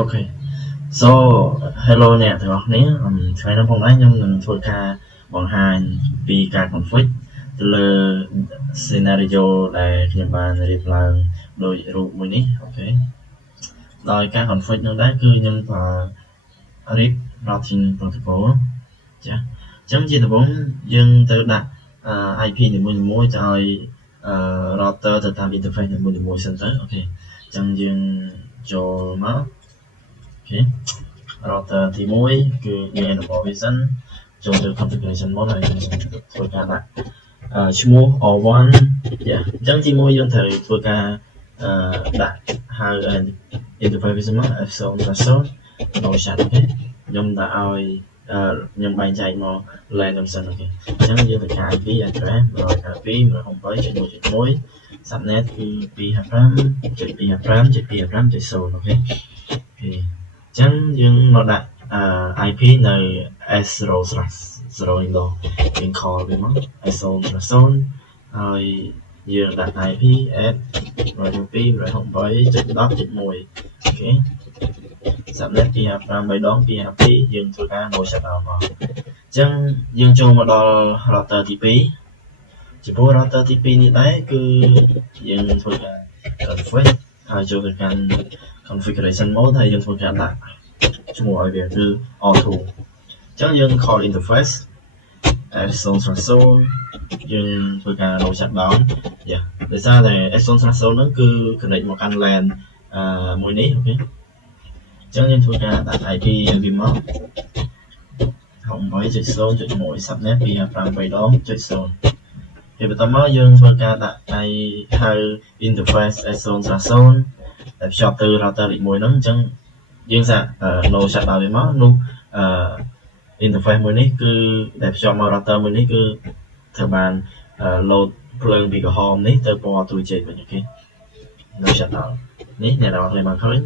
Okay. So hello អ្នកទាំងអស់គ្នាថ្ងៃនេះផងដែរខ្ញុំនឹងធ្វើការបង្ហាញពីការ config ទៅលើ scenario ដែលខ្ញុំបានរៀបឡើងដោយរូបមួយនេះអូខេដោយការ config នោះដែរគឺខ្ញុំប្រើ RIP routing protocol ចាអញ្ចឹងជាដំបូងយើងទៅដាក់ IP នីមួយៗទៅឲ្យ router ទៅតាម interface នីមួយៗសិនទៅអូខេអញ្ចឹងយើងចូលមកអូខេ router ទី1គឺយើង enable vision ចូលទៅ configuration mode ហើយយើងធ្វើការដាក់ឈ្មោះ O1 ចាអញ្ចឹងទី1យើងត្រូវធ្វើការដាក់ហៅ interface vision មក F0/0 no chat អូខេខ្ញុំដាក់ឲ្យខ្ញុំបែងចែកមក LAN ខ្ញុំសិនអូខេអញ្ចឹងយើងត្រូវការ IP address 192.1.1 subnet គឺ 255.255.255.0 អូខេចឹងយើងមកដាក់IP នៅ S0/0 នេះដងយើង call វាមក S0/0 ហើយយើងដាក់ IP at 192.168.10.1 អូខេ subnet 255 ដង252យើងធ្វើការ no shutdown មកអញ្ចឹងយើងចូលមកដល់ router ទី2ចំពោះ router ទី2នេះដែរគឺយើងធ្វើការ config ហើយចូលទៅកាន់ configuration mode ហើយយើងធ្វើការដាក់ឈ្មោះឲ្យវាគឺ auto អញ្ចឹងយើង call interface S0/0 យើងធ្វើការ no shutdown យ៉ាដោយសារតែ S0/0 ហ្នឹងគឺ connect មកកាន់ LAN មួយនេះអូខេអញ្ចឹងយើងធ្វើការដាក់ IP ឲ្យវាមក68.0.1 subnet 255 ដង .0 ហើយបន្តមកយើងធ្វើការដាក់ហៅ interface S0/0 ដែលភ្ជាប់ទៅ router លេខ1ហ្នឹងអញ្ចឹងយើងសាក no shutdown វាមកនោះinterface មួយនេះគឺដែលភ្ជាប់មក router មួយនេះគឺត្រូវបាន load ភ្លើងពីក្រហមនេះទៅពណ៌ 2J វិញអូខេ no shutdown នេះអ្នកនរគ្នាបានឃើញ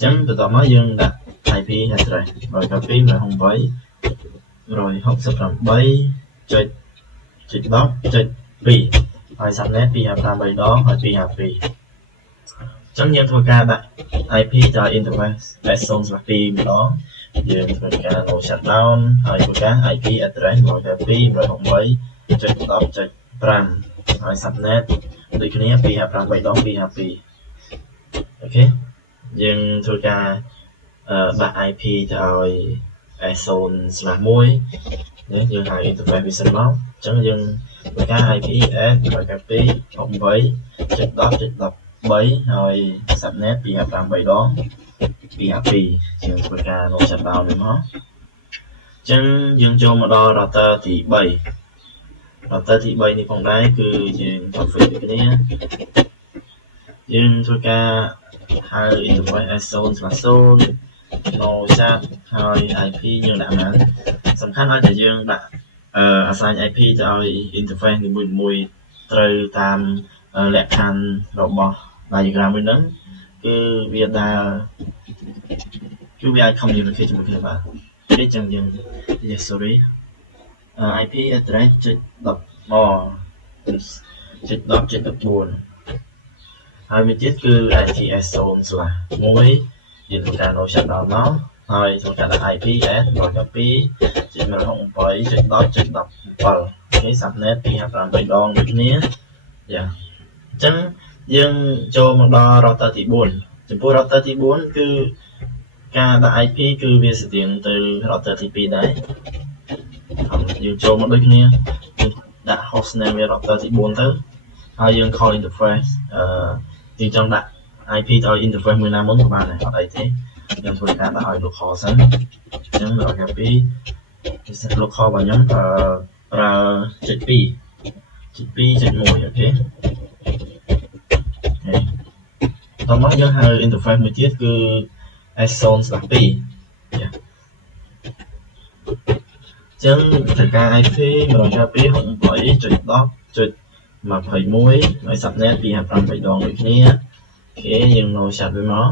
អញ្ចឹងបន្តមកយើងដាក់ IP address 192.168.10.2 ហើយ subnet 255 ដងហើយ252ចឹងយើងធ្វើការដាក់ IP ទៅ interface S0/2 ម្ដងយើងធ្វើការ no shutdown ហើយធ្វើការ IP address 192.168.10.5 ហើយ subnet ដូចគ្នា255 ដង252អូខេយើងធ្វើការដាក់ IP ទៅឲ្យ S0/1 យើងហៅ interface vision មកអញ្ចឹងយើងធ្វើការ IP at 192.10.13 ហើយ subnet 255 ដង252យើងធ្វើការ no shutdown វាមកអញ្ចឹងយើងចូលមកដល់ router ទី3 router ទី3នេះផងដែរគឺយើង config ដូចគ្នាយើងធ្វើការហៅ interface S0/0 no chat ហើយ IP យើងដាក់មកសំខាន់ឲ្យតែយើងដាក់assign IP ទៅឲ្យ interface នីមួយៗត្រូវតាមលក្ខខណ្ឌរបស់ diagram មួយហ្នឹងគឺវាដើរគឺវាអាច communicate ជាមួយគ្នាបានទេចឹងយើង sorry IP address 10.10.14 ហើយមួយទៀតគឺ ITS0/1 យើងធ្វើការ no shutdown មកហើយធ្វើការដាក់ IP at 192.168.10.17 អូខេ subnet 255 ដងដូចគ្នាយ៉ាអញ្ចឹងយើងចូលមកដល់ router ទី4ចំពោះ router ទី4គឺការដាក់ IP គឺវាស្តៀងទៅ router ទី2ដែរយើងចូលមកដូចគ្នាដាក់ host name វា router ទី4ទៅហើយយើង call interface យើងចង់ដាក់ IP ទៅឲ្យ interface មួយណាមុនក៏បានដែរអត់អីទេខ្ញុំធ្វើការដាក់ឲ្យ local សិនអញ្ចឹង192 local របស់ខ្ញុំប្រើ .2.1 អូខេតោះមកយើងហៅ interface មួយទៀតគឺ S0/2 ចឹងត្រូវការ IP 192.68.21 ហើយ subnet 255 ដងដូចគ្នាអូខេយើង no shut វាមក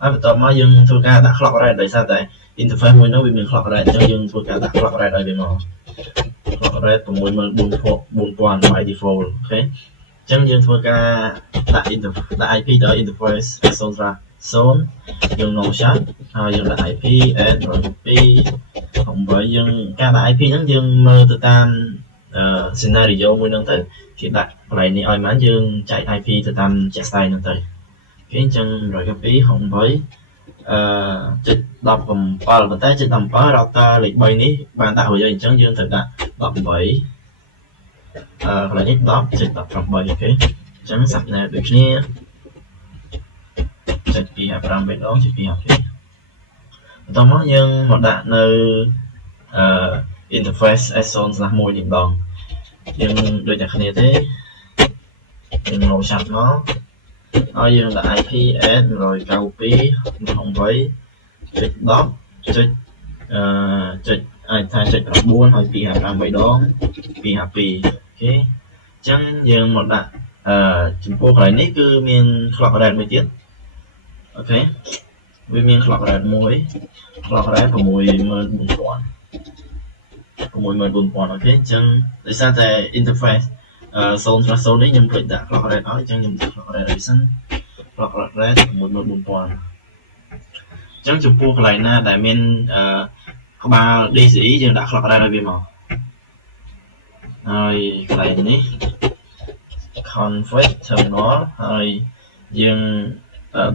ហើយបន្ទាប់មកយើងធ្វើការដាក់ clock rate ដោយសារតែ interface មួយនោះវាមាន clock rate អញ្ចឹងយើងធ្វើការដាក់ clock rate ឲ្យវាមក clock rate 64000 by default អូខេអញ្ចឹងយើងធ្វើការដាក់ IP ទៅ interface S0/0 0 យើង no chat ហើយយើងដាក់ IP add 102 8យើងការដាក់ IP ហ្នឹងយើងមើលទៅតាម scenario មួយហ្នឹងទៅគេដាក់កន្លែងនេះឲ្យបានយើងចែក IP ទៅតាមជាក់ស្ដែងហ្នឹងទៅគេអញ្ចឹង 102 68 ចុច 17 ប៉ុន្តែចុច 17 router លេខ 3 នេះបានដាក់រួចហើយអញ្ចឹងយើងត្រូវដាក់ 18 កន្លែងនេះ 10 ចុច 18 អូខេអញ្ចឹង subnet ដូចគ្នាចុច 255 ម្ដងចុច 252 បន្តមកយើងមកដាក់នៅinterface S0/1 នេះម្ដងយើងដូចតែគ្នាទេយើងមកឆាត់មកហើយយើងដាក់ IP add 192.168.10 ចុចចុចអាចថាចុច 9 ហើយ 255 3 ដង 252 អូខេអញ្ចឹងយើងមកដាក់ចំពោះកន្លែងនេះគឺមាន clock rate មួយទៀតអូខេវាមាន clock rate មួយ clock rate 64000 អូខេអញ្ចឹងដោយសារតែ interface 0/0 នេះខ្ញុំភ្លេចដាក់ clock rate ឲ្យអញ្ចឹងខ្ញុំដាក់ clock rate ឲ្យសិន clock rate 64000 អញ្ចឹងចំពោះកន្លែងណាដែលមានក្បាល DCI យើងដាក់ clock rate ឲ្យវាមកហើយកន្លែងនេះ config terminal ហើយយើង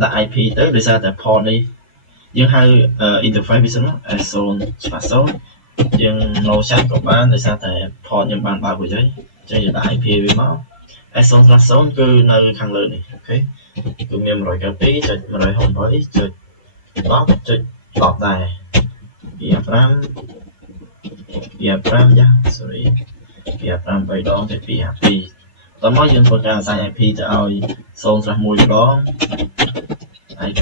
ដាក់ IP ទៅដោយសារតែ port នេះយើងហៅ interface វាសិន S0/0 យើង no chat ក៏បានដោយសារតែ port ខ្ញុំបានបើករួចហើយអញ្ចឹងយើងដាក់ IP វាមក S0/0 គឺនៅខាងលើនេះអូខេគឺមាន 192.168.10.10 ដែរ 255 យ៉ា sorry 255 3 ដងទៅ 252 តោះមកយើងធ្វើការ assign IP ទៅឲ្យ 0/1 ម្ដង IP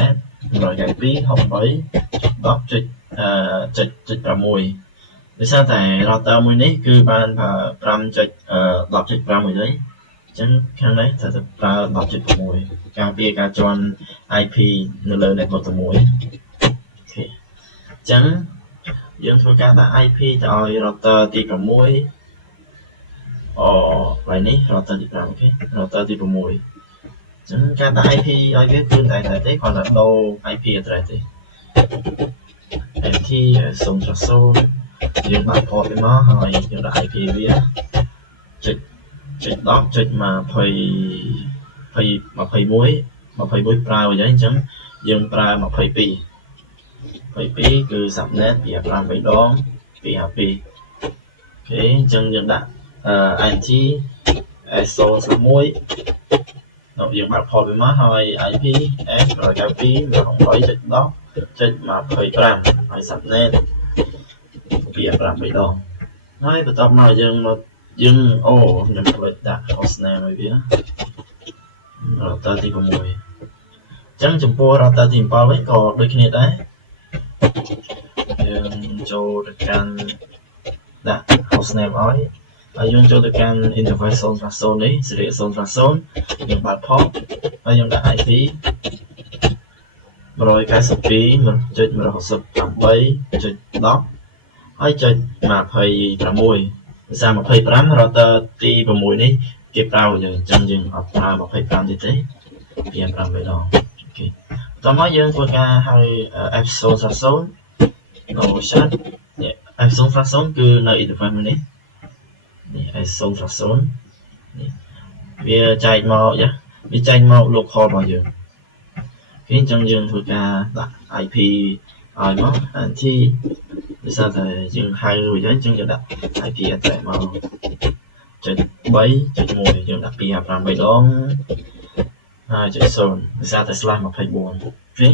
add 192.10.6 ដោយសារតែ router មួយនេះគឺបានប្រើ 5.10.5 មួយហើយអញ្ចឹងខាងនេះត្រូវតែប្រើ 10.6 ការពារការជន់ IP នៅលើ network តែមួយអូខេអញ្ចឹងយើងធ្វើការដាក់ IP ទៅឲ្យ router ទី 6 កន្លែងនេះ router ទី 5 អូខេ router ទី 6 អញ្ចឹងការដាក់ IP ឲ្យវាគឺតែទេគ្រាន់តែដូរ IP address ទេ MT 0/0 យើងដាក់ port វាមកហើយយើងដាក់ IP វាចុច 10 ចុច 21 ប្រើវិញហើយអញ្ចឹងយើងប្រើ 22 គឺ subnet 255 3 ដង 252 អូខេអញ្ចឹងយើងដាក់INT S0/1 យើងបើក port វាមកហើយ IP S 192.168.10.25 ហើយ subnet 255 3 ដងហើយបន្ទាប់មកយើងខ្ញុំភ្លេចដាក់ hostname ឲ្យវា router ទី 6 អញ្ចឹងចំពោះ router ទី 7 វិញក៏ដូចគ្នាដែរយើងចូលទៅកាន់ដាក់ hostname ឲ្យហើយយើងចូលទៅកាន់ interface 0/0 នេះ series 0/0 យើងបើក port ហើយយើងដាក់ IP 192.168.10 ហើយចុច 26 ភាសា 25 router ទី 6 នេះគេប្រើយើងអញ្ចឹងយើងអត់ប្រើ 25 ទៀតទេ 255 ដងអូខេបន្តមកយើងធ្វើការហៅ F0/0 no chat F0/0 គឺនៅ interface មួយនេះ S0/0 នេះវាចែកមកវាចែកមក local របស់យើងអូខេអញ្ចឹងយើងធ្វើការដាក់ IP ឲ្យមក NT ដោយសារតែយើងហៅរួចហើយអញ្ចឹងយើងដាក់ IP address មកចុច 3.1 យើងដាក់ 255 3 ដងហើយចុច 0 ដោយសារតែ /24 អូខេ